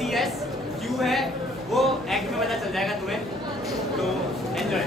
ICS क्यों है वो एक्ट में पता चल जाएगा तुम्हें, तो एंजॉय।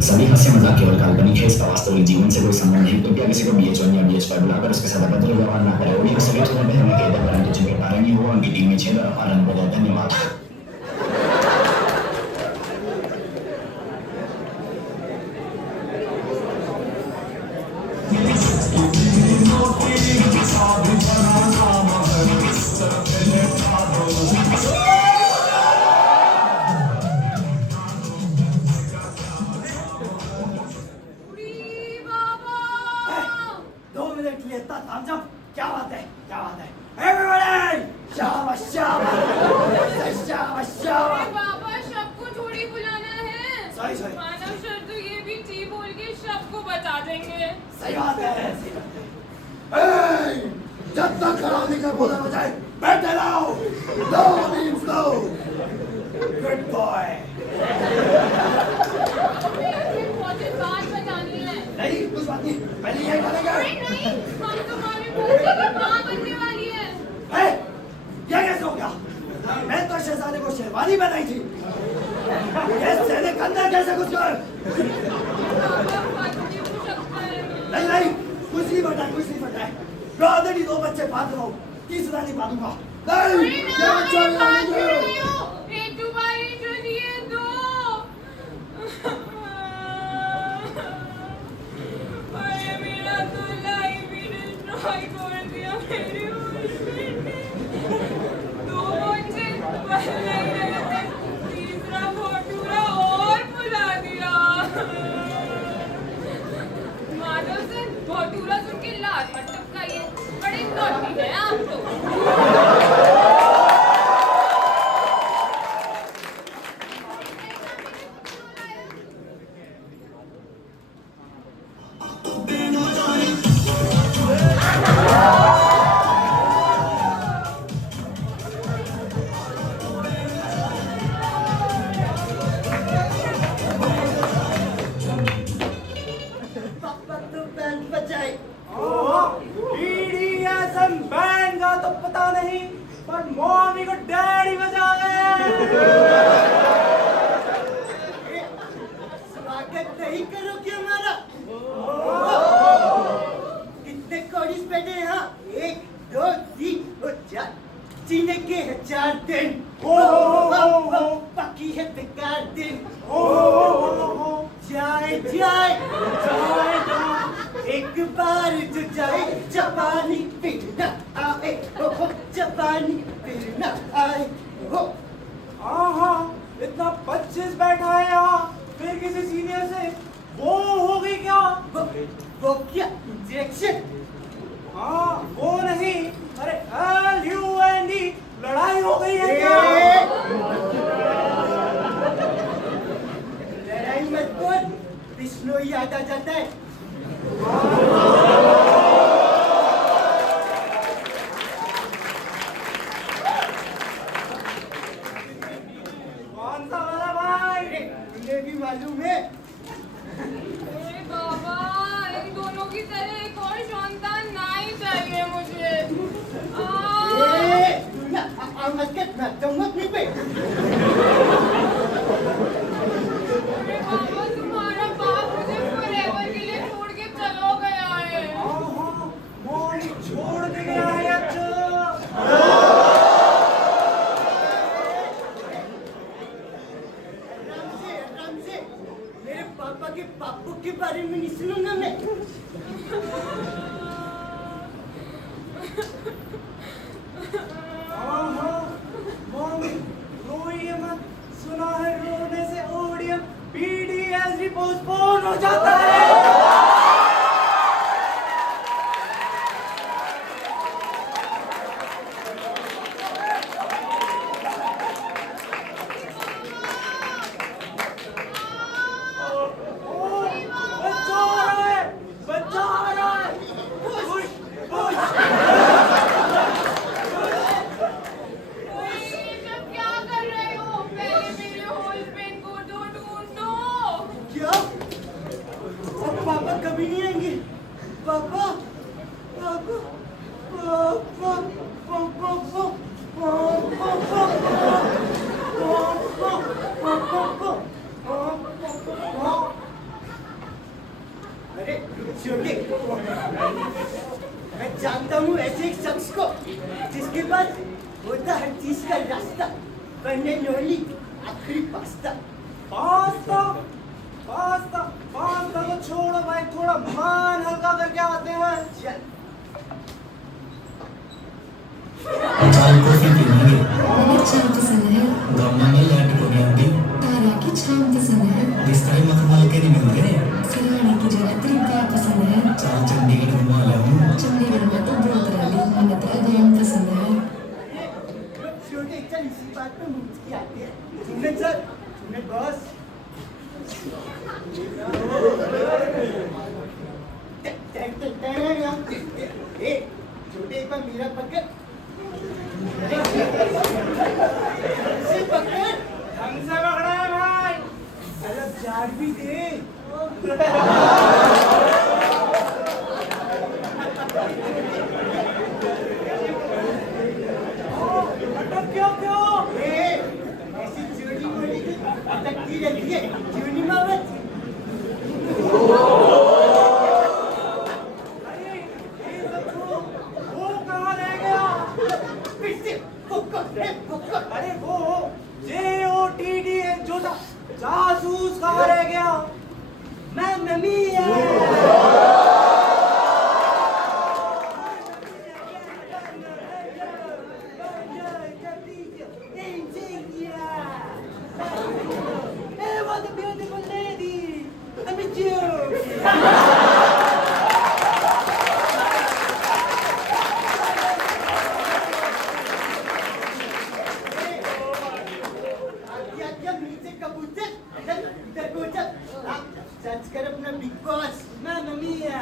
सभी हंसी मजाक केवल काल्पनिक है, इसका वास्तविक जीवन से कोई संबंध नहीं। कृपया किसी को BH1 या BH5 बुलाकर उसके साथ अभद्र व्यवहार न करें। ओडी के सभी खेलों में हमें कहते हैं, परंतु जिनके पालन नहीं हुआ उनकी टीम में 6 और पालन हो जाए। धन्यवाद। क्या बात है, क्या बात है? Everybody! शाबाश, शाबाश, शाबाश, शाबाश। बाबा शब को थोड़ी बुलाना है। सही, सही। मानव सर तो ये भी टी बोल के शब को बता देंगे। सही बात है, सही बात है। जब तक खराबी का बोला बजाए बैठे रहो। No means no. Good boy. बात बतानी है। नहीं, कुछ बात नहीं। पहले यही करेंगे। नहीं, हम तुम्हारी बच्चे की माँ बनने वाली है। ये कैसे हो गया? मैं तो शहजादे को शेरवानी बनाई थी। ये सेने कंधा कैसे घुस गए? नहीं नहीं, कुछ नहीं बताए, कुछ नहीं बताए। मैं ऑलरेडी 2 बच्चे पाल रहा हूँ, तीसरा नहीं पालूंगा। नहीं, ये बच्चा नहीं हो। एक तुम्हारी जो दिए 2। अरे मेरा तो लाइफ ही डिस्ट्रॉय कर दिया मेरे हस्बैंड ने। 2 बच्चे पल नहीं रहे थे, तीसरा भोटूरा और बुला दिया। माधव सर, भोटूरा सुन के लात मत टपकाइए, बड़े नॉटी हैं आप तो। बार जो जाए जवानी फिर न आए हो जवानी फिर न आए हो। हाँ इतना 25 बैठा है यहाँ, फिर किसी सीनियर से वो हो गई क्या? वो क्या इंजेक्शन? हाँ वो नहीं, अरे LUND लड़ाई हो गई है क्या? लड़ाई मत बोल, विष्णु याद आ जाता है। कौन सा वाला भाई? तुम्हें भी मालूम है? अरे बाबा, इन दोनों की तरह एक और संतान नहीं चाहिए मुझे। मत कर ना, चम्मच नहीं पे। अरे बाबा, तुम्हारा बाप मुझे forever के लिए छोड़ के चलो गया है। मोनी छोड़ के गया है अच्छा। आराम से, मेरे पापा के पापू के बारे में नहीं सुनूंगा मैं। मम्मी रोइए मत, सुना है रोने से ओडियम PDSD पोस्टपोन हो जाता है। बच्चा आ रहा है। Push push. ये सब क्या कर रहे हो? पहले मेरे होल पेन को तो ढूंढो। क्या? अब पापा कभी नहीं आएंगे? पापा, पापा, पापा, पापा, अरे छोटे, मैं जानता हूँ ऐसे एक शख्स को जिसके पास होता हर चीज का रास्ता, बनने लोली आखिरी पास्ता। पास्ता पास्ता पास्ता तो छोड़ो भाई, थोड़ा मान हल्का करके आते हैं। चल। चाय कॉफी पीनी है, मुझे चाय पसंद है। गम्मा में लैंड हो गया अभी, तारा की छाम पसंद है। दिस्ताई मखमल के नहीं मिल गए। सिराने की जगह त्रिपुरा पसंद है। चाल चंडीगढ़ घुमा लाऊं। चंडीगढ़ में तो बहुत रही, हमें तेरा गाँव पसंद है। छोटे चल इसी बात पे मुझकी आती है। सुनने चल, सुनने बॉस। ए, छोटे एक बार मेरा पकड़। से पकड़। हमसे पकड़ा है भाई। अरे झाड़ भी दे। अटक क्यों? ऐसी चोरी मोरी की अटकती रहती है, चूनी मावत। अरे ये सब छोड़ो, वो कहाँ रह गया? फिर से पकड़। अरे वो JOTD जो था, जासूस कहाँ रह गया? Mamma mia! Hey, what a beautiful lady! I'm a Jew! नीचे कबूतर, इधर को चल। सच कर अपना बिग बॉस। Mamma mia!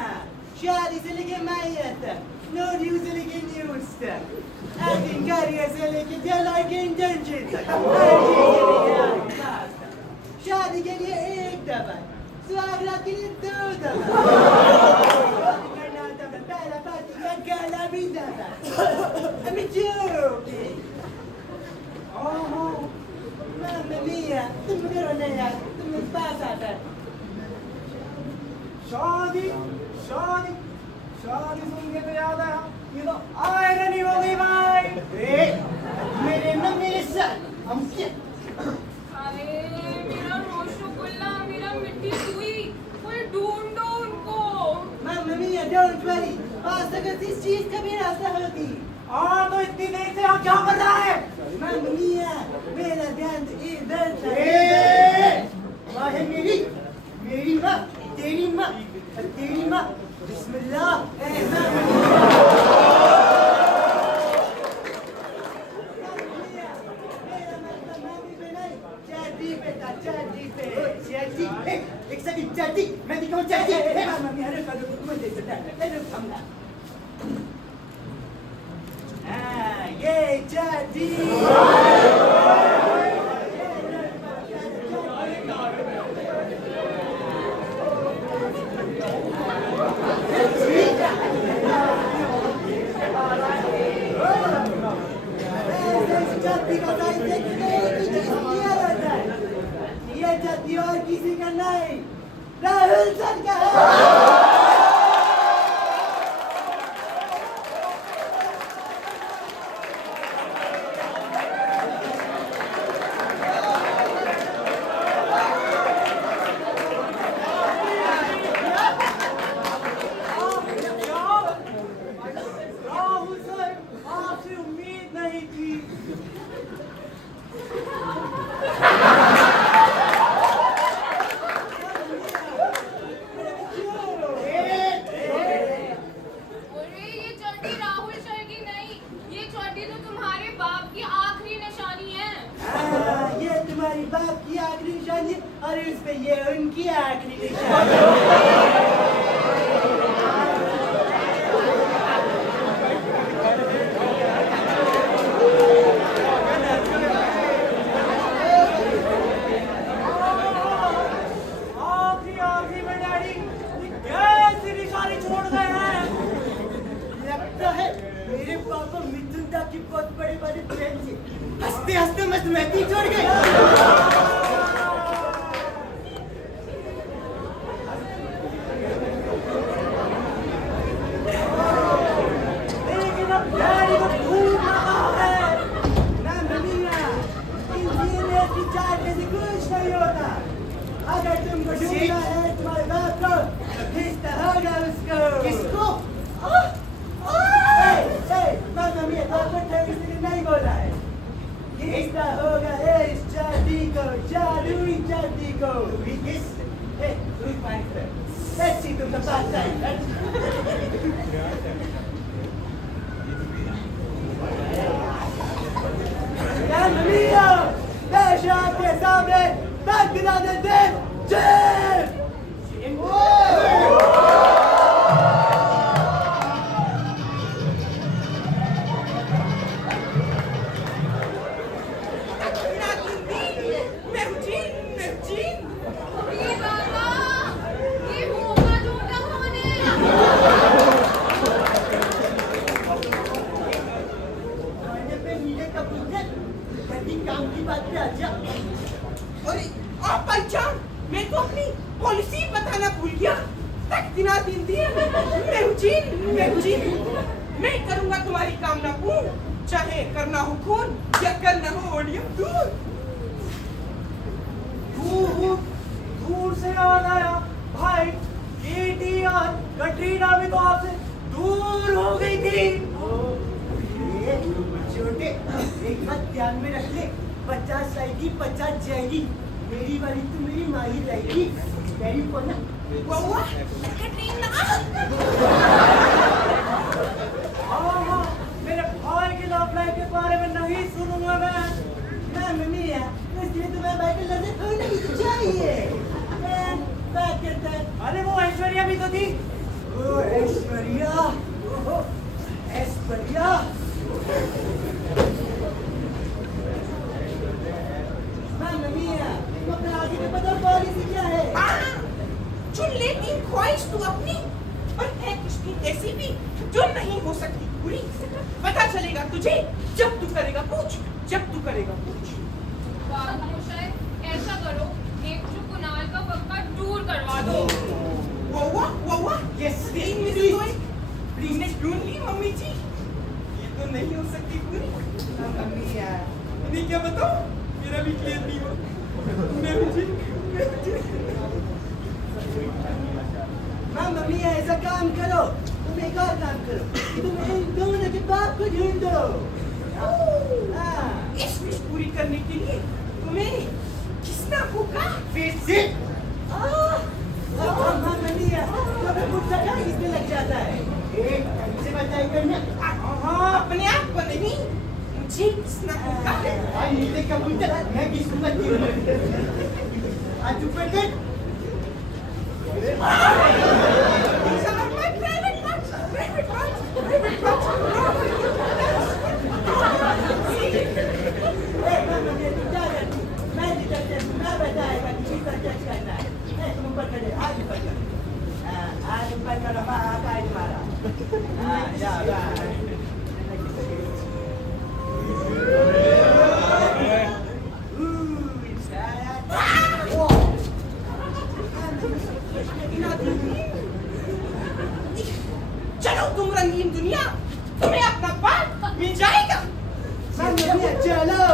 शादी से लेके मैयत तक, नौकरी से लेके न्यूज़ तक, एक्टिंग करियर से लेके टेलर के इंटर्नशिप तक, हर चीज़ के लिए आपके पास था। शादी के लिए एक दफा, स्वागत के लिए 2 दफा, पहला पार्टी का गाला भी दफा। I'm joking. Mamma mia! तुम करो ना यार, तुम्हें पास आता है। शादी सुन के तो याद आया, ये तो आयरनी हो गई भाई। मेरे साथ हम क्या? अरे मेरा रसगुल्ला, मेरा मिट्टी सुई, कोई ढूंढो उनको। Mamma मम्मी डोंट वरी, आज तक इस चीज का भी रास्ता होती। हाँ तो इतनी देर से यहाँ क्या कर रहा है? मम्मी मेरा ध्यान इधर था। माँ है मेरी माँ, तेरी माँ और तेरी माँ। बिस्मिल्लाह। एक सेकंड चाची, मैं दिखाऊं चाची। मम्मी अरे कर दो तुम्हें दे सकता है। अरे हमला। ये चाची। चाची का साइज देखने ये जाति और किसी का नहीं, राहुल सर का है। राहुल सर, आपसे उम्मीद नहीं थी। अरे ये चड्डी राहुल सर की नहीं, ये चड्डी तो तुम्हारे बाप की आखिरी निशानी है। ये तुम्हारी बाप की आखिरी निशानी और इस पे ये उनकी आखिरी निशानी। आखिरी में डैडी कैसी निशानी छोड़ गए हैं? लगता है मेरे पापा मिथुन दा की बहुत बड़ी बड़ी फ्रेंड थी। हंसते हंसते मैं स्मृति छोड़ गई। लेकिन अब डैडी को ढूंढ रहा है। मैं मम्मीया, इन जीने की चाट से कुछ नहीं होता। अगर तुमको ढूंढना है तुम्हारे बाप को, तो खींचता होगा उसको। किसको? मैं मम्मी बाप को इसलिए नहीं बोला है। खींचता होगा इस चाटी को, जादुई चाटी को। किस? ऐसी तुमको बात है। मम्मीया, देश आपके सामने तक गिरा देते। ये बाबा, ये होगा झूठा कौन है? खाने पे नीले कबूतर, कभी काम की बात पे आ जा। अरे आप पहचान, मैं तो अपनी पॉलिसी बताना भूल गया। तक दिना दिन दिया। मैं हूँ जीन। मैं करूँगा तुम्हारी कामना पूर्ण, चाहे करना हो खून या करना हो ओडियम दूर। दूर से याद आया भाई, केटी और कटरीना भी तो आपसे दूर हो गई थी। ये छोटे, एक बात ध्यान में रख ले, 50 आएगी 50 जाएगी। मेरी वाली तो मेरी माँ ही रहेगी। मेरी पोना। वाह, कटरीना। हाँ, मेरे भाई के लव लाइफ के बारे में नहीं सुनूंगा मैं। मम्मी है, इसलिए तुम्हें भाई को नजर होना ही चाहिए। बात करता है। अरे वो ऐश्वर्या भी तो थी। ओ ऐश्वर्या, ओहो, ऐश्वर्या। मम्मी है, तुम अपने आगे में बताओ पॉलिसी क्या है? चुन लेती ख्वाहिश तू अपनी, पर है किसकी ऐसी भी जो नहीं हो सकती पूरी। पता चलेगा तुझे जब तू करेगा पूछ, जब तू करेगा पूछ। बादशाह, ऐसा करो, एक जो कुणाल का पक्का टूर करवा दो। वाह, यस, प्लीज ने ढूंढ ली मम्मी जी। ये तो नहीं हो सकती पूरी। मम्मी है, नहीं क्या बताओ, मेरा भी क्लियर नहीं हुआ। मैं हूँ जी। मामा मियाँ ऐसा काम करो, तुम एक और काम करो, तुम इन दोनों के बाप को ढूंढो। हाँ, इस विश पूरी करने के लिए तुम्हें किसना होगा? फिर से मामा मियाँ कभी मुझसे क्या किसमें लग जाता है? एक से बताइए करना। अपने आप को नहीं, मुझे किसना होगा? नीचे कबूतर मैं किस्मत की हूँ। आज ऊपर कर। These are my private parts, private parts, private parts. मैं डिटेक्टिव हूँ, मैं बताएगा कि किसका जज करना है। तुम ऊपर खड़े, आज ऊपर करो। आज ऊपर करो, आकाश मारा। जाओ। चलो तुम रंगीन दुनिया, तुम्हें अपना बाप मिल जाएगा। चलो।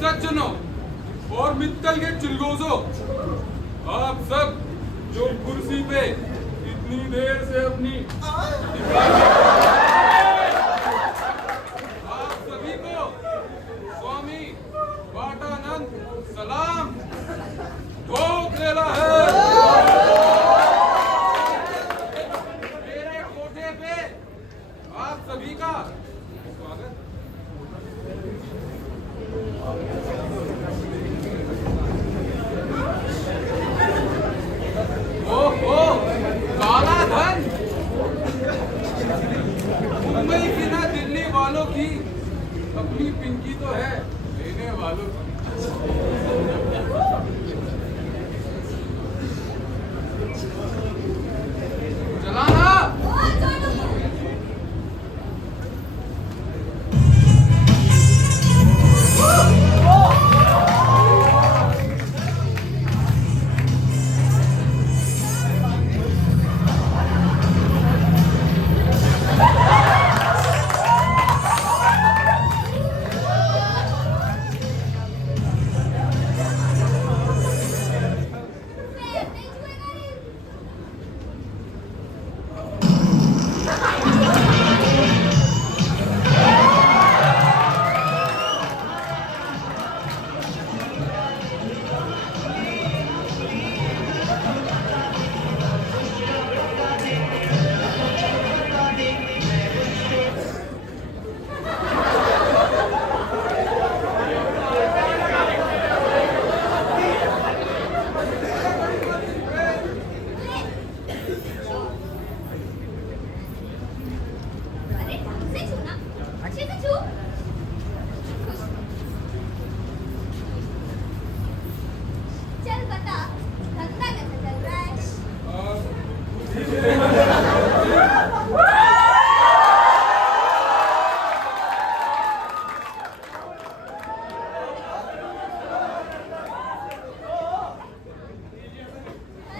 सज्जनों और मित्तल के चिलगोजों, आप सब जो कुर्सी पे इतनी देर से अपनी आप सभी को स्वामी बाटानंद सलाम ठोक देना है। मेरे कोठे पे आप सभी का स्वागत। ओहो, काला धन मुंबई की ना दिल्ली वालों की अपनी पिंकी तो है, लेने वालों की चलाना। तू? चल बता, धंधा कैसा चल रहा है?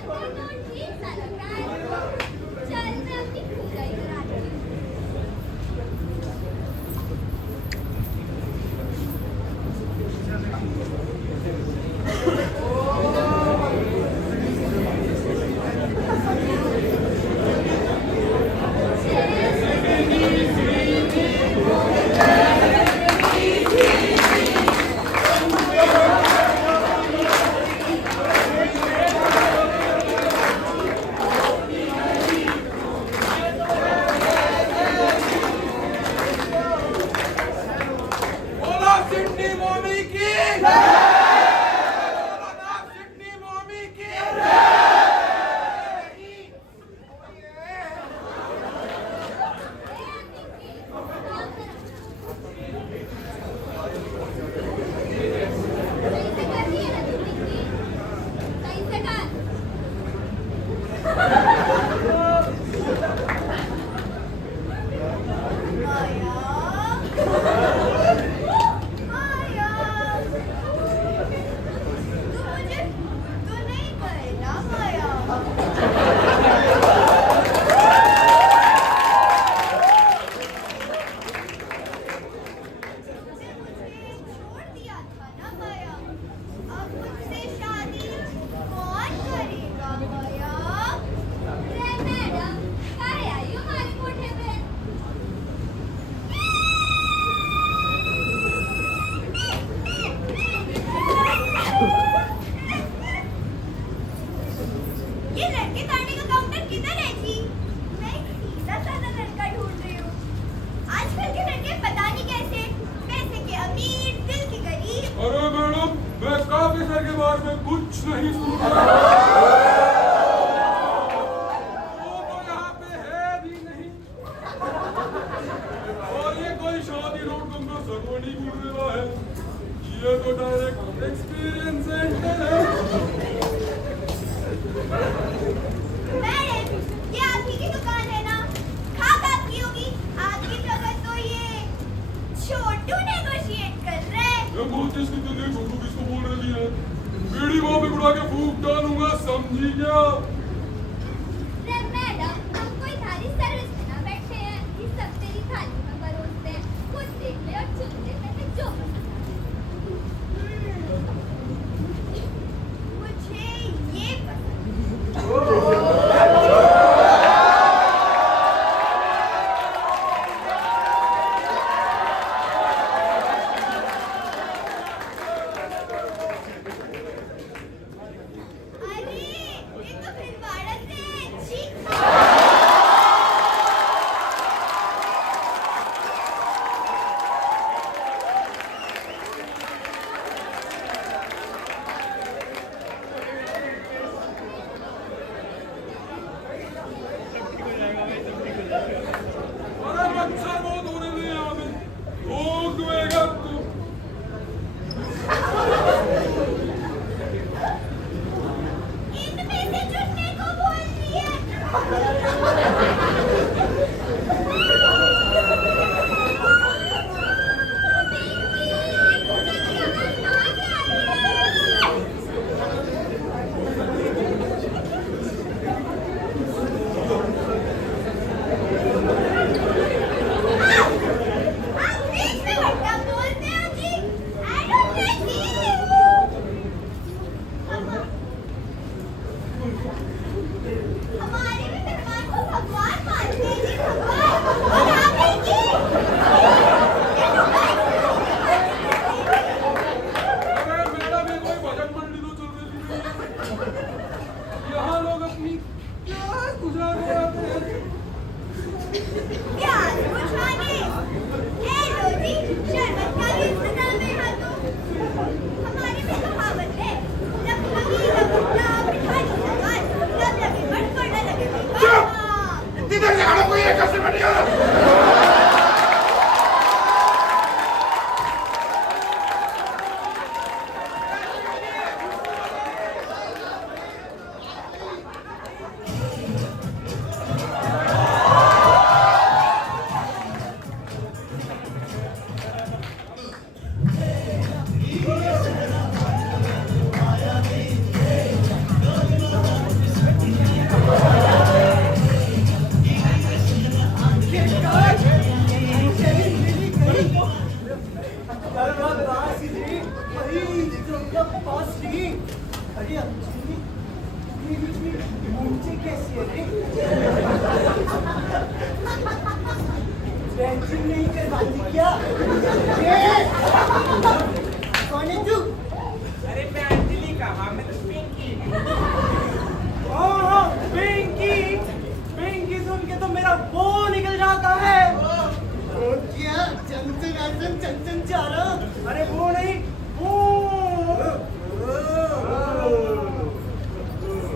धंधा तो ठीक सा लग रहा है। चल मैं अपनी पूजा ही कराती हूँ। बोला सिडनी मॉमी की बोला ना सिडनी मॉमी की कैसे कर रही है ना तू पिंकी? कैसे कर? माया, माया, तू मुझे भूल तो नहीं गए ना माया? तुमने मुझे छोड़ दिया था ना माया? अब मुझसे शादी कौन करेगा माया? रे मैडम, काहे आई हो हमारे कोठे पे? ये लड़के ताड़ने का काउंटर किधर है जी? मैं एक सीधा साधा लड़का ढूंढ रही हूँ। आजकल के लड़के पता नहीं कैसे, पैसे के अमीर, दिल के गरीब। अरे मैडम, मैं काफी सर के बारे में कुछ नहीं सुन रहा। वो तो यहाँ पे है भी नहीं। और ये कोई शादी रोड तुमको सगोनी घूम रहा है। ये तो डायरेक्ट एक्सपीरियंस सेंटर है। मैडम, ये आप ही की दुकान है ना? खाक आपकी होगी। आपकी जगह तो ये छोटू नेगोशिएट कर रहा है। ये मोती से तो देखो तू किसको बोल रही है। बीड़ी वहाँ पे उड़ा के फूक डालूंगा, समझी क्या? रे मैडम, हम कोई थाली सर्विस में ना बैठे हैं। ये सब तेरी थाली में परोसते हैं। खुद देख ले और चुन ले, तैने जो पसंद आए। मुझे ये पसंद है। अरे, ये तो फिर कैसी है रे? स्ट्रेचिंग नहीं करवाती क्या? कौन है तू? अरे मैं अंजलि का माँ, मैं तो पिंकी। हाँ, पिंकी पिंकी सुन के तो मेरा वो निकल जाता है। वो क्या? चंचन जा रहा? अरे वो नहीं, वो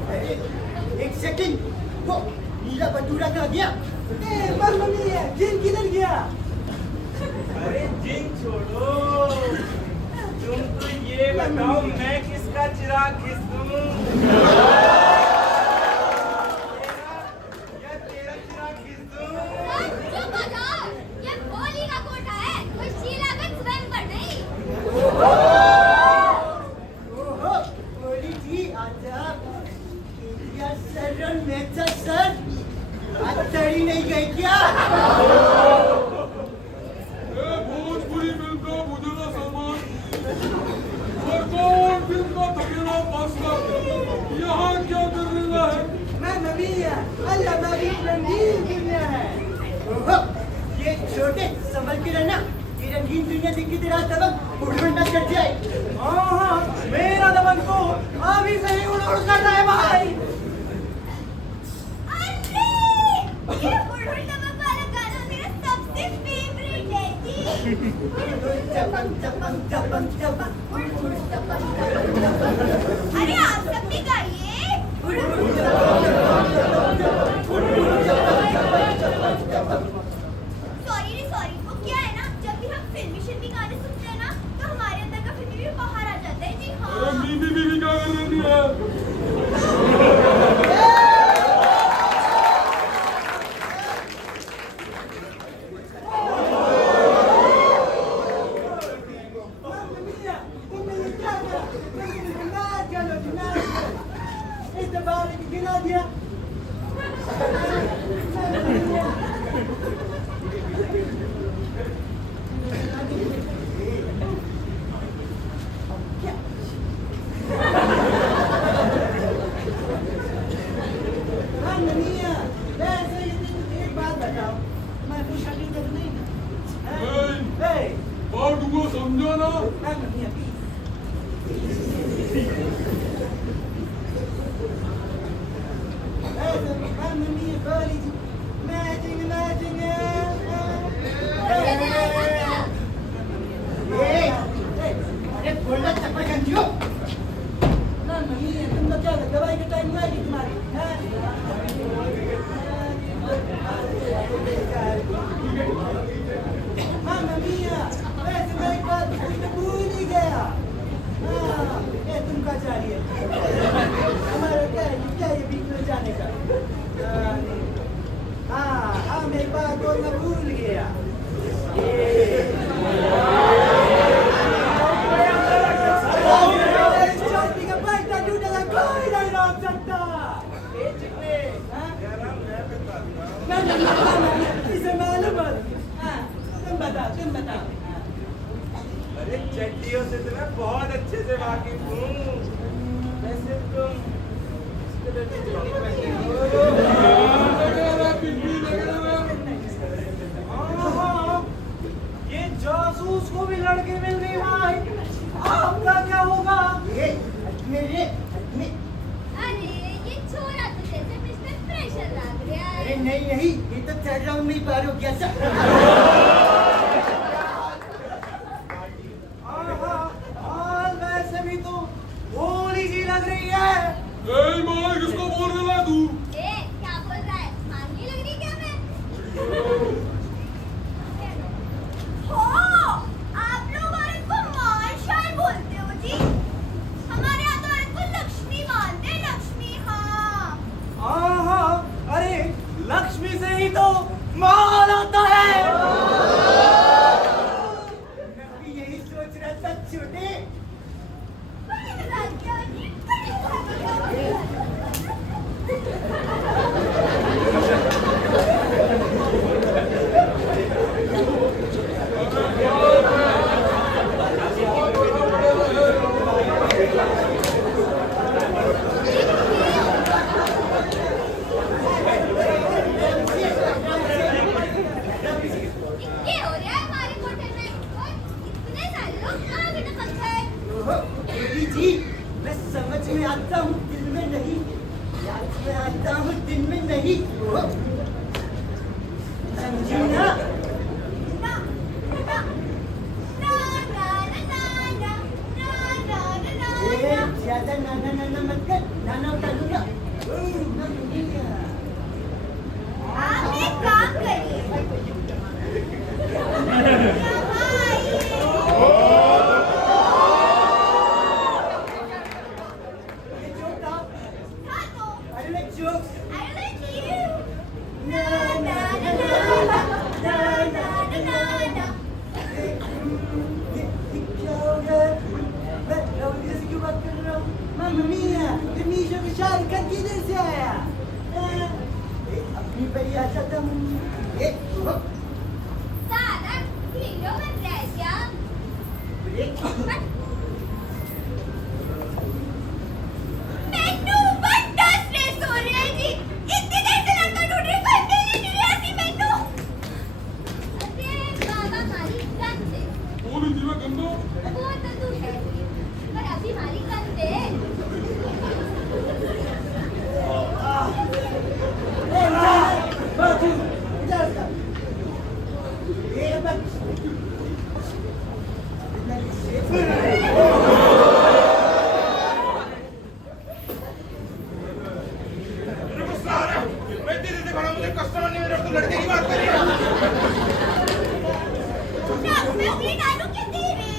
अरे एक सेकंड, वो नीला बटूरा कहाँ गया? मम्मी है, जिन किधर गया? अरे जिन छोड़ो, तुम तो ये बताओ मैं किसका चिराग खींच दूं? तेरा चिराग खींच दूं? चुप हो जाओ, ये होली का कोटा है, कोई शीलागत स्वयं पर नहीं। ओहो, होली जी आजा। क्या सरन मेचा सर? आज तड़ी नहीं गई क्या? ये भोजपुरी फिल्म का मुजरा सामान और कौन फिल्म का धकेला पास्ता यहाँ क्या कर रहा है? मैं नबिया, अल्लाह नबी रंगीन दुनिया है। ओहो, ये छोटे संभल के रहना, ये रंगीन दुनिया देख के तेरा तबक उड़-उड़ कर जाए। हाँ, मेरा दबंग तो अभी से ही उड़-उड़ कर रहा है भाई। अरे, ये उड़-उड़ दबंग वाला गाना मेरा सबसे फेवरेट है जी। चपक चपक चपक चपक, उड़-उड़ चपक चपक चपक। अरे आप सब भी गाइए। उड़-उड़ चपक चपक चपक, उड़-उड़ चपक चपक चपक चपक। सॉरी, वो क्या है ना, जब भी हम फिल्मी गाने सुनते हैं ना, तो हमारे अंदर का फिल्मी भी बाहर आ जाता है जी। अरे हाँ, बीवी क्या कर रही है? तुमने ये क्या किया? ना चलो जी, ना चलो। इस दबाने की गिरा दिया। हाँ, ननिया, वैसे ये एक बात बताओ, मैं कुछ हकीकत नहीं ना? ए, बात हुआ समझा ना? हाँ, ननिया, please। दवाई का टाइम हुआ है तुम्हारी? हाँ मम्मिया, वैसे मैं एक बात भूल ही गया। हाँ, ये तुम कहाँ जा रही है? हमारा क्या ये बीच में जाने का? हाँ, मेरी बात बोलना भूल गया। चौथी का पैसा टूटेगा, कोई नहीं रोक सकता। इसे मालूम है? हाँ, तुम बताओ। अरे चड्डियों से तो मैं बहुत अच्छे से वाकिफ हूँ। वैसे तुम हाँ, ये जासूस को भी लड़के मिल गए भाई। आपका क्या होगा? मेरे अरे ये छोरा तो जैसे मिस्टर प्रेशर लग रहा है। अरे नहीं, ये तो थर्ड राउंड में ही पार हो गया सर। हाँ, वैसे भी तो होली सी लग रही है। माँ किसको बोल रहा है तू? क्या बोल रहा है? मांगी लग रही क्या मैं? हो, आप लोग औरत को माशाल बोलते हो जी। हमारे यहाँ तो औरत को लक्ष्मी मानते हैं, लक्ष्मी। हाँ, हाँ, अरे लक्ष्मी से ही तो माल आता है। मैं भी यही सोच रहा था छोटे। बड़ी मजाक किया जी, बड़ी मजाक किया। आता हूँ दिल में नहीं, याद में आता हूँ दिल में नहीं, समझी ना? ज्यादा नाना नाना मत कर, नाना उठा लूंगा। आप एक काम करिए, अपनी परी आता तुम सारा हीरो बन रहा है श्याम। मैनू बड़ा स्ट्रेस हो रहा है जी, इतनी देर से लड़का ढूंढ रही कोई मिल ही नहीं रहा सी मैनू। अरे बाबा मारी गन दे। बोली जी मैं गंदो। वो तो तू है, पर अभी मारी गन दे। मैं तेरे से बड़ा मुझे कस्टमर नहीं मेरे, तू लड़के की बात कर रही है। मैं उंगली डालूं क्या तेरे?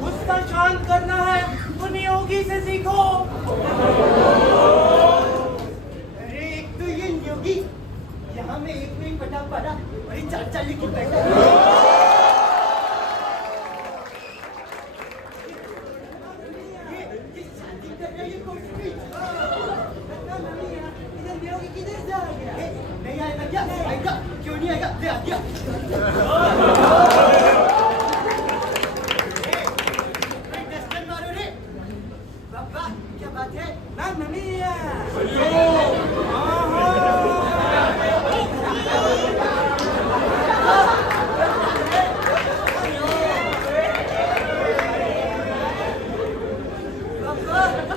गुस्सा शांत करना है, तुम योगी से सीखो। अरे एक तो ये योगी, यहाँ में एक में पटा पड़ा और ये चार चार लिखी बैठा। ये शादी कर रहा है, ये कौन सी इधर योगी किधर से आ गया? नहीं आएगा क्या? आएगा क्यों नहीं आएगा? ले आ गया। डस्टन मारो रे बाबा, क्या बात है? मैम मिया।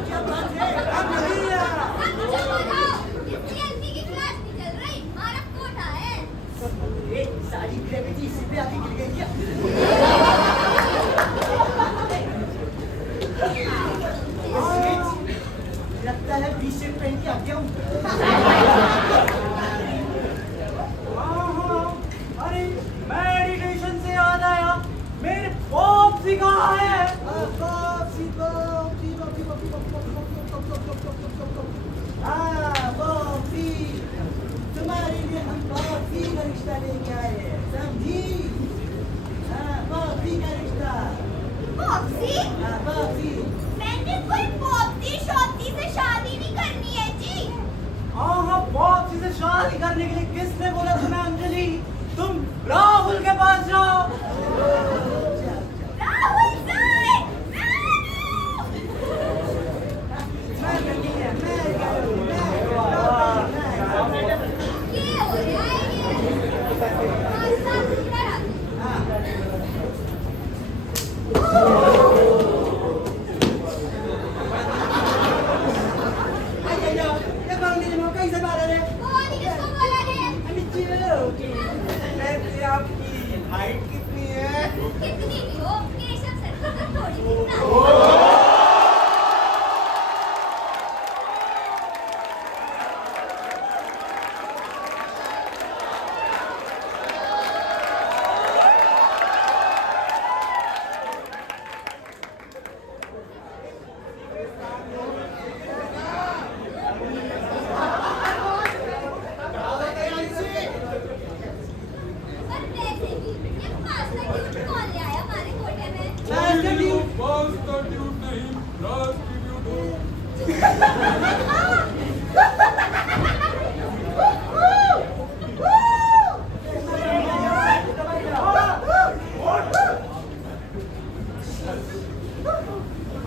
क्या बात है? सारी ग्रेविटी इसी पे आके गिर गई क्या? लगता है 20 से पहन के आ गया हूँ। अरे मेडिटेशन से याद आया, मेरे पॉप्सी कहाँ है? तुम्हारे लिए हम पॉप्सी का रिश्ता लेके आए हैं, समझी? पॉप्सी का रिश्ता। पॉप्सी? पॉप्सी। मैंने कोई पॉप्सी शॉप्सी से शादी नहीं करनी है जी। हाँ पॉप्सी से शादी करने के लिए किसने बोला तुम्हें अंजलि? तुम राहुल के पास जाओ। राहुल सर, ये हो रहा है ये। हाँ, सब इधर आ। कैसे मारा रे? कौन किसको बोला रे? वैसे आपकी हाइट कितनी है? कितनी भी हो, केशव सर की तो थोड़ी कितना। पर वैसे भी ये पास्ता क्यों कौन ले आया हमारे कोटे में? बस का ड्यूट नहीं, राज की ड्यूट हो।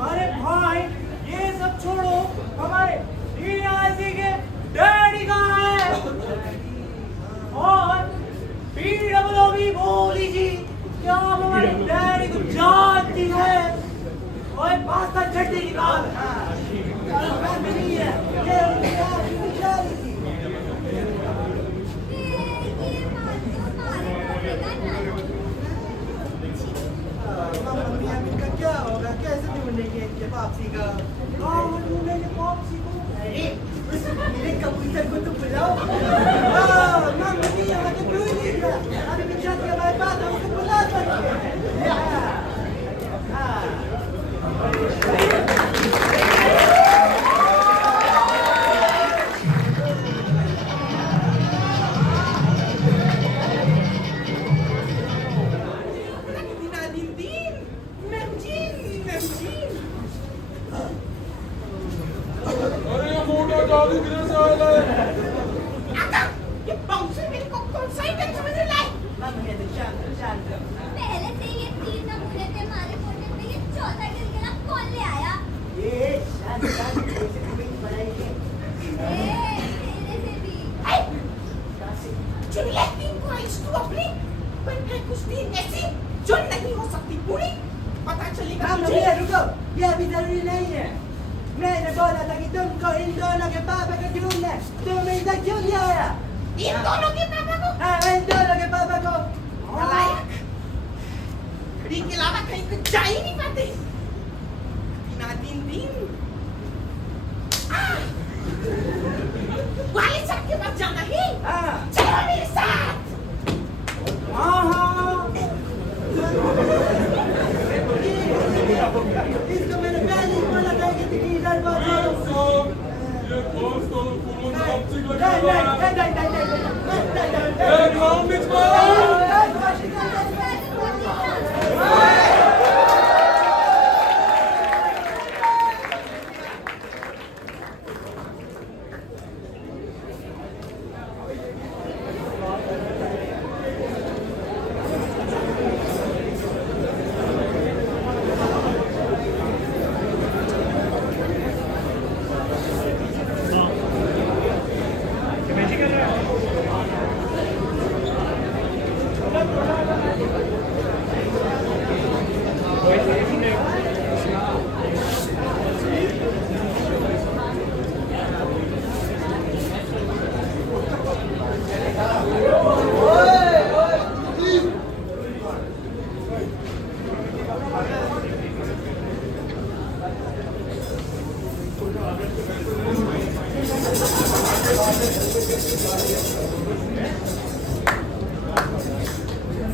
अरे भाई ये सब छोड़ो, हमारे रीना जी के डैडी कहाँ है? और PWB बोली जी, क्या आप हमारे डैडी को जानती है? ओए पास्ता चटनी निकाल। नहीं है ये शादी थी। मम्मी इनका क्या होगा, कैसे ढूंढेंगे इनके वापसी का? ढूंढेंगे वापसी को। अरे उस मेरे कबूतर को तो बुलाओ। मम्मी यहाँ तो भूल ही गया, अभी बिचार के हमारे पास हम उसको बुला सकते हैं। अरे ये मोटा जादू किधर से आया है? ये बाउंसर मेरे को कौन सा ही कर समझ रहा है? मम्मी तो शांत हो। पहले से ये 3 नमूने थे हमारे फोटो पे, ये चौथा गिलगिला कौन ले आया? ये शांत कैसे तुम्हें पढ़ाई है? तेरे से भी। जो लेकिन ख्वाहिश तू अपनी पर है कुछ भी ऐसी जो नहीं हो सकती पूरी। पता चलेगा मम्मी रुको, ये अभी जरूरी नहीं है। मैंने बोला था कि तुमको इन दोनों के पापा को ढूंढना है, तुम इधर क्यों नहीं आया? इन दोनों के पापा को हाँ, इन दोनों के पापा को। नालायक खड़ी के अलावा कहीं को जा ही नहीं पाते। बिना दिन वाले साहब के पास जाना है। हाँ। चलो मेरे साथ। इसको मैंने पहले ही बोला था कि तुम इधर बोलो। ये पास्ता फूलों से ऑप्टिक लगा नहीं, हुआ है। एक राउंड मिक्स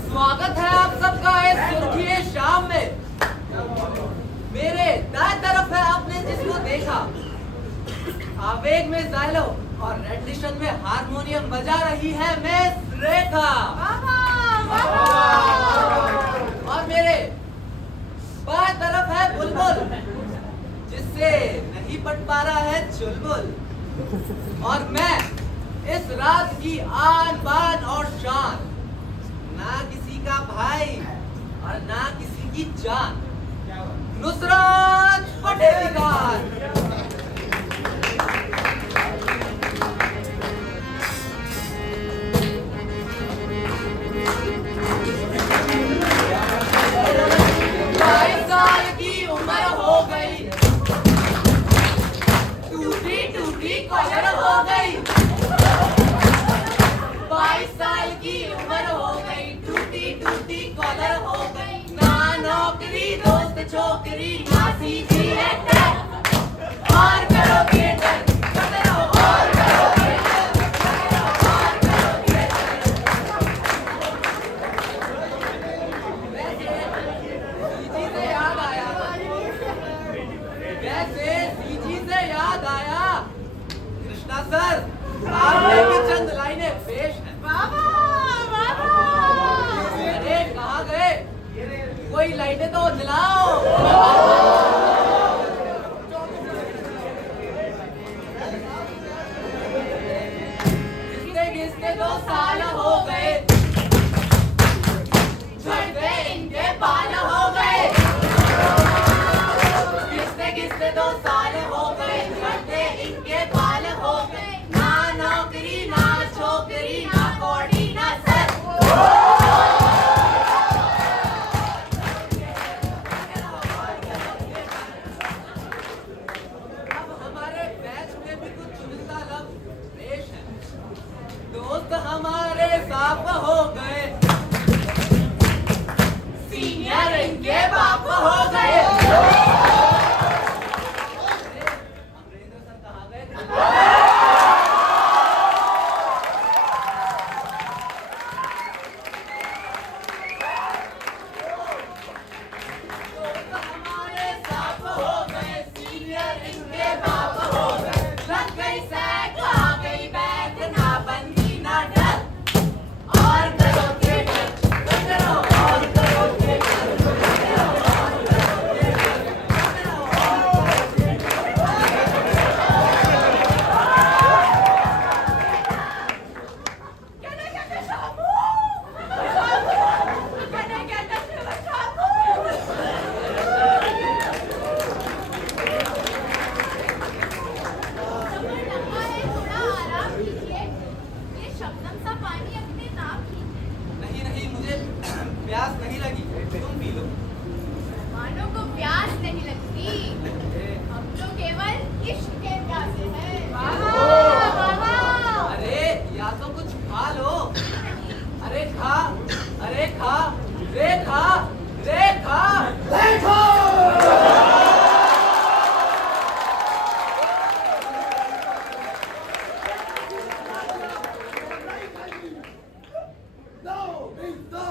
स्वागत है आप सबका इस सुर्खिए शाम में। मेरे दाएं तरफ है आपने जिसको देखा, आवेग में जाइलो और रेडिशन में हारमोनियम बजा रही है मिस रेखा। और मेरे बाएं तरफ है बुलबुल, जिससे नहीं पट पा रहा है चुलबुल। और मैं इस रात की आन बान और शान, ना किसी का भाई और ना किसी की जान, नुसरत पटेल खान। साल की उम्र हो गई, टूटी टूटी कॉलर हो गई। 22 साल की उम्र हो गई, टूटी टूटी कॉलर हो गई। ना नौकरी दोस्त छोकरी, ना सीधी एक्टर और करो थिएटर, करते रहो और करो थिएटर, करते रहो और करो थिएटर। वैसे सीजी से याद आया, कृष्णा सर आपने भी चंद लाइनें पेश हैं। अरे कहाँ गए, कोई लाइनें तो दिलाओ। घिसते घिसते 2 साल हो गए, झड़ गए इनके बाल हो गए। घिसते घिसते 2 साल हो गए, झड़ते इनके बाल हो गए। ना नौकरी ना छोकरी, ना कौड़ी ना सर। प्यास नहीं लगी, तुम पी लो। मेहमानों को प्यास नहीं लगती, हम तो केवल इश्क के प्यासे हैं। अरे या तो कुछ खा लो। अरे खा, अरे खा, रे खा, रे खा। देखो No means no.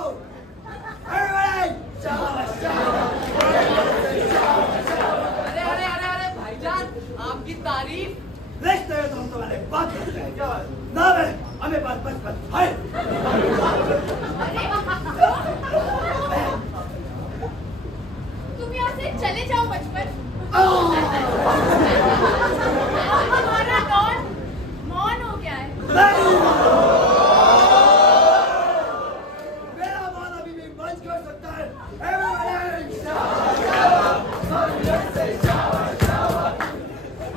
Everybody, शाबाश, शाबाश, अरे अरे अरे अरे भाईजान, आपकी तारीफ। रिश्ते में तो हम तुम्हारे बात करते हैं क्या ना बे हमें बात बचपन है तुम यहाँ से चले जाओ बचपन। तुम्हारा डॉन मौन हो गया है। मेरा मान अभी भी मंच कर सकता है Everybody,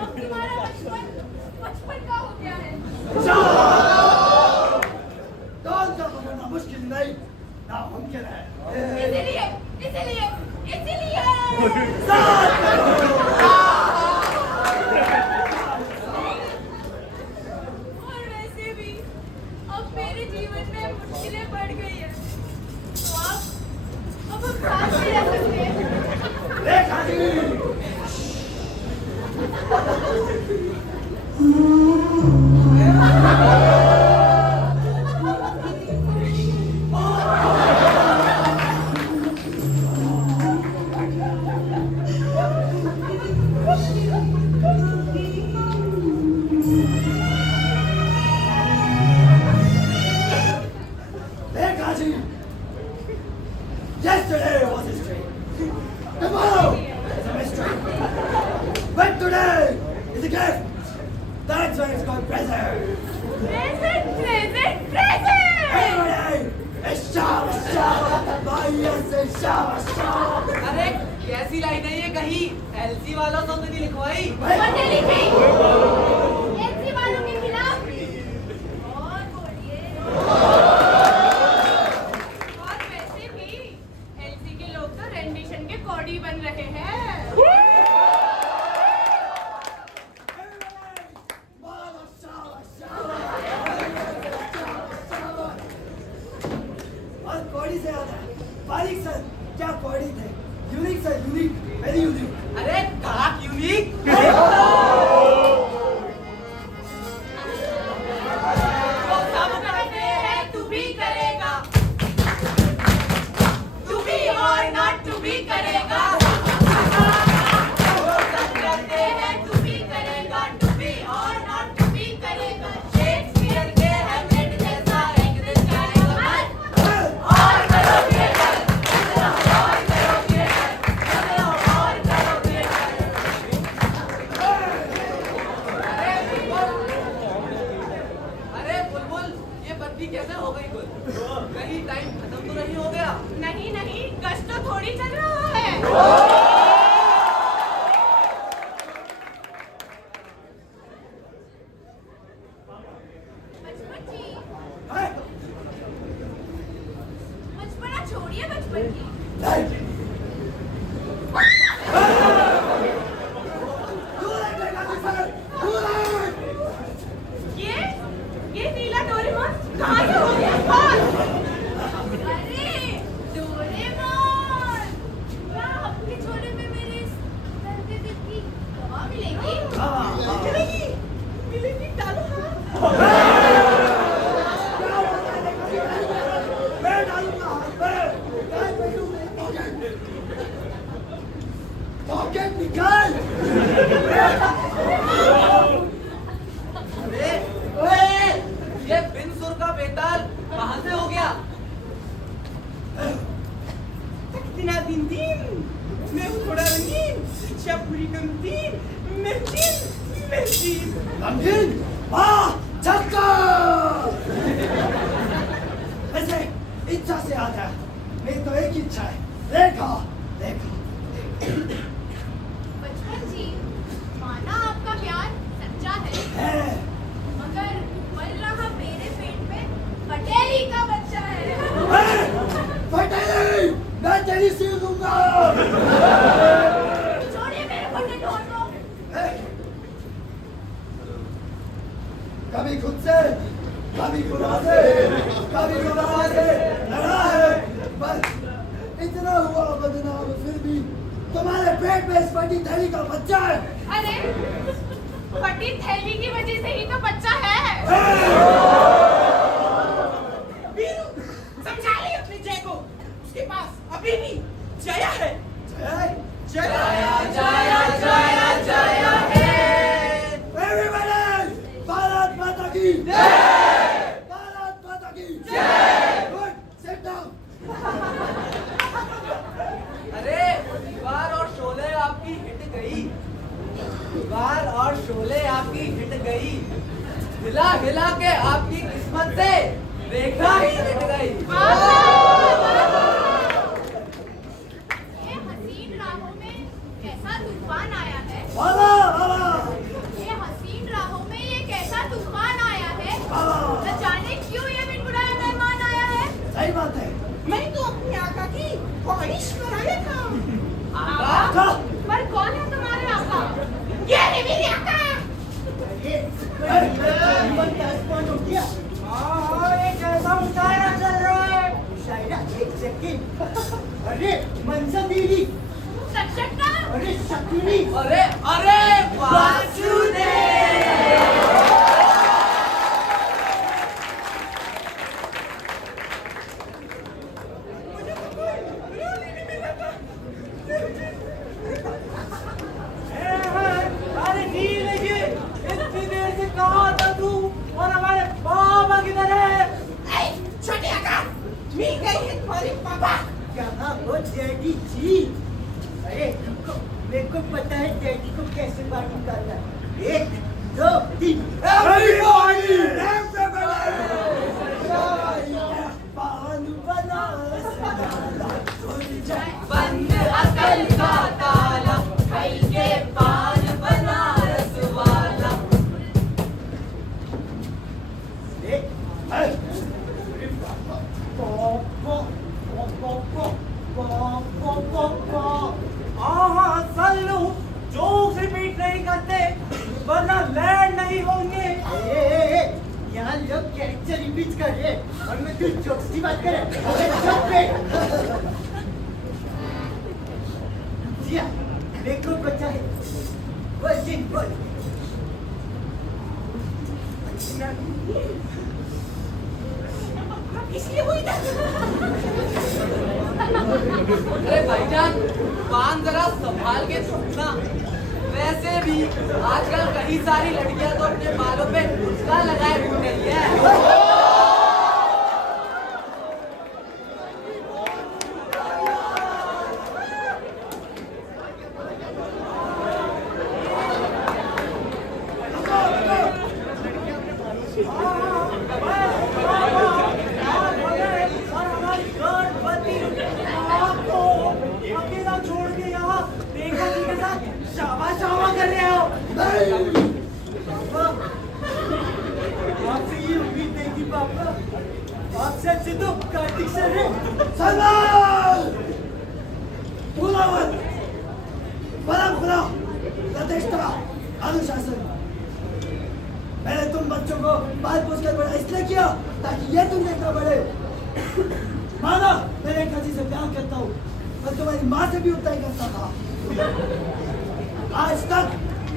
अब तुम्हारा बचपन बचपन का हो गया है। डॉन का होना मुश्किल नहीं ना मुमकिन है इसीलिए इसीलिए इसीलिए और वैसे भी अब मेरे जीवन में मुश्किलें बढ़ गई है, तो अब हम साथ में रह सकते हैं। Rekha ji Rekha ji Yesterday was history. Tomorrow is a mystery. But today is a gift. That's why it's called present. Present, present, present! Everybody, it's shower, shower. Yes, it's shower, shower. अरे कैसी लाइन है ये कहीं एलसी वालों तो नहीं लिखवाई। मैंने लिखी एलसी वालों के खिलाफ और बोलिए। और वैसे भी एलसी के लोग तो रेंडिशन के कॉडी बन रहे हैं। और कौड़ी से याद है बारीक सर क्या कौड़ी थे unique sir unique very unique अरे धाक यूनिक। वो सब करते हैं तू भी करेगा, तू भी और नॉट तू भी करेगा। वो सब करते हैं तू भी करेगा, तू भी और नॉट तू भी करेगा। शेक्सपियर के हैमलेट जैसा एक दिन जाएगा मर। और करोगे डर, और करोगे डर, और करोगे अरे बुलबुल, ये बत्ती कैसे हो गई गुल? कहीं टाइम खत्म तो नहीं हो गया? नहीं नहीं, गश्त तो थोड़ी चल रहा है। बचपन जी, बचपना छोड़िए बचपन की। नहीं ये नीला डोरेमोन कहाँ से हो गया? अरे डोरेमोन, क्या आपके झोले में मेरे इस दर्द दिल की दवा मिलेगी? मिलेगी, मिलेगी, डालो हाथ। मैं डालूंगा हाथ में पॉकेट निकाल अरे ओए, ये बिन सुर का बेताल कहाँ से हो गया? तकतीना दिन दिन, मैं हूँ थोड़ा रंगीन, शापूरी नमकीन, मैं रंगीन वाह छक्का वैसे इच्छा से आता है मेरी तो एक इच्छा है रेखा रेखा बचपन जी, माना आपका प्यार सच्चा है, मगर पल रहा मेरे पेट में पटेली का बच्चा है। पटेल पेट में इस फटी थैली का बच्चा है। अरे फटी थैली की वजह से ही तो बच्चा है। वीरू, समझा ले अपने जय को। उसके पास अभी भी जया है। जया है। Everybody, भारत माता की जय। भारत माता की जय। Good, sit down. अरे दीवार और शोले आपकी हिट गई। दीवार और शोले आपकी हिट गई। हिला हिला के आपकी किस्मत से रेखा ही मिट गई। ये हसीन राहों में कैसा तूफान आया है। ये हसीन राहों में ये कैसा तूफान आया है। न जाने क्यों ये बिनबुलाया मेहमान आया है। सही बात है। मैं तो अपनी आका की ख्वाहिश पर आया था। आका? पर कौन है तुम्हारे आका? ये है मेरी आका। जीवन का स्पॉट हो गया। ये कैसा मुशायरा चल रहा है? शायरा एक सेकंड। अरे मनसा देवी। सच्चट्टा? अरे शकुनी। अरे अरे वासुदेव। अरे ठीक है जी, इतनी देर से कहाँ था तू और हमारे बाबा किधर है? छोटे आका, मिल गई है तुम्हारी पापा। कहाँ हो डैडी जी? अरे रुको, मेरे को पता है डैडी को कैसे बाहर निकालना है। 1 2 3। Everybody, everybody. पान बनारस वाला खुल जाए। बंद अकल का ताला, खाई के पान बनारस वाला। जोक्स रिपीट नहीं करते वरना लैंड नहीं होंगे। यहाँ लोग कैरेक्टर रिपीट कर रहे हैं और मैं कुछ जोक्स की बात कर रहा हूँ। जिया, मेरे को पता है। बोल जिन बोल। इसलिए हुई था। अरे भाईजान, पान जरा संभाल के छूटना। वैसे भी आजकल कई सारी लड़कियां तो अपने बालों पे गुटखा लगाए घूम रही है। अकेला छोड़ के यहाँ देखा जी के साथ शावा कर रहे हो। आपसे ये उम्मीद नहीं थी पापा। आपसे अच्छे तो कार्तिक सर है। सलमान, पुलावन, परंपरा, प्रतिष्ठा, अनुशासन। मैंने तुम बच्चों को बाल पूछ कर बड़ा इसलिए किया ताकि ये तुम देखना पड़े। माना मैंने एक हंसी से प्यार करता हूँ, पर तुम्हारी माँ से भी उतना ही करता था। आज तक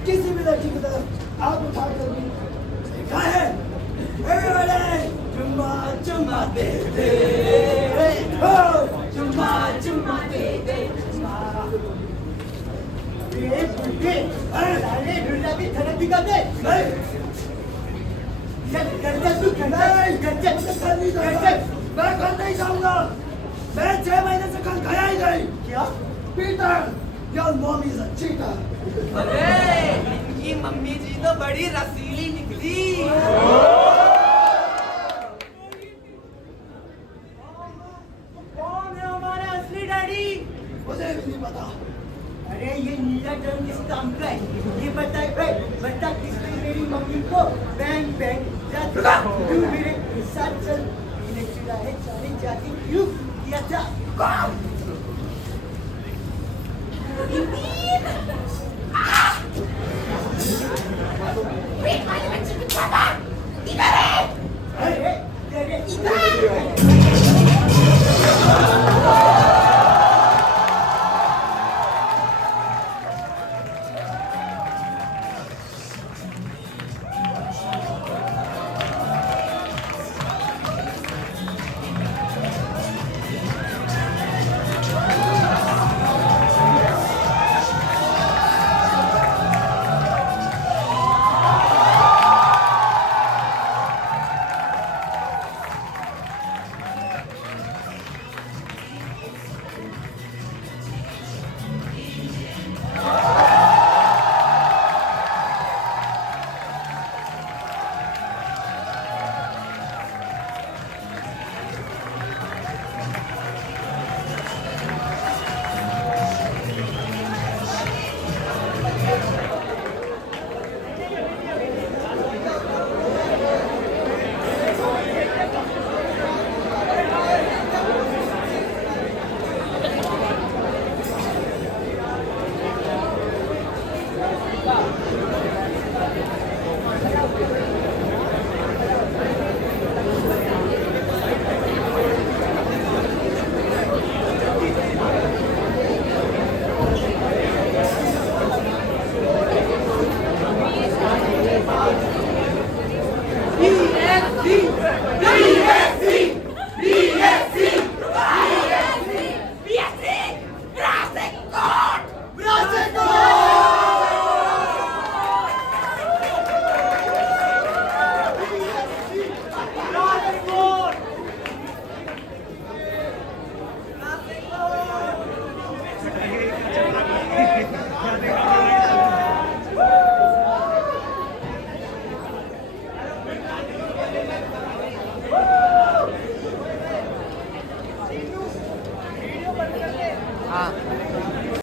किसी भी लड़की की तरफ आग उठाकर भी देखा है? Everybody, चुम्मा चुम्मा दे दे, चुम्मा चुम्मा दे दे। ये बुढ़े, साले ढूंढा भी थनक दिखा दे। चल गंजा तू गंजा, गंजा मैं घर नहीं जाऊंगा। मैं 6 महीने से कल गया ही नहीं। क्या? Peter, your mom is a cheater. अरे इनकी मम्मी जी तो बड़ी रसीली निकली। कौन है हमारा असली डैडी? मुझे भी नहीं पता। अरे ये नीला ड्रम किस काम का है? ये बताए भाई, बता किसने मेरी मम्मी को बैंग बैंग जाता तू मेरे साथ चल। मैंने चुराहे चाले जाके क्यों किया था? कौन? पेट वाले बच्चे की पापा इधर है। अरे तेरे इधर